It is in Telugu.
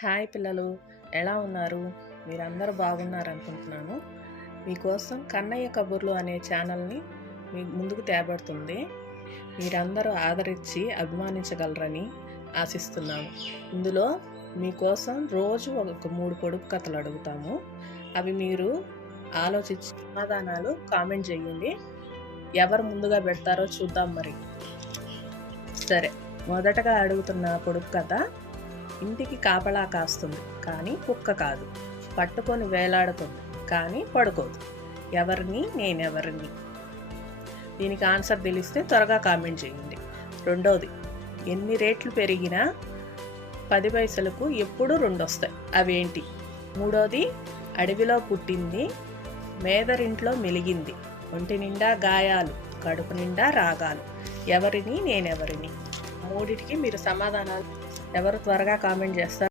హాయ్ పిల్లలు, ఎలా ఉన్నారు? మీరందరూ బాగున్నారనుకుంటున్నాను. మీకోసం కన్నయ్య కబుర్లు అనే ఛానల్ని మీ ముందుకు తేబడుతుంది. మీరందరూ ఆదరించి అభిమానించగలరని ఆశిస్తున్నాను. ఇందులో మీకోసం రోజు ఒక 3 పొడుపు కథలు అడుగుతాము. అవి మీరు ఆలోచించి సమాధానాలు కామెంట్ చేయండి. ఎవరు ముందుగా పెడతారో చూద్దాం మరి. సరే, మొదటగా అడుగుతున్న పొడుపు కథ. ఇంటికి కాపలా కాస్తుంది కానీ కుక్క కాదు, పట్టుకొని వేలాడుతుంది కానీ పడుకోదు. ఎవరిని? నేనెవరిని? దీనికి ఆన్సర్ తెలిస్తే త్వరగా కామెంట్ చేయండి. రెండోది, ఎన్ని రేట్లు పెరిగినా 10 పైసలకు ఎప్పుడు 2 వస్తాయి, అవేంటి? మూడోది, అడవిలో పుట్టింది, మేదరింట్లో మెలిగింది, ఒంటి నిండా గాయాలు, కడుపు నిండా రాగాలు. ఎవరిని? నేనెవరిని? మూడిటికి మీరు సమాధానాలు ఎవరు త్వరగా కామెంట్ చేస్తారు?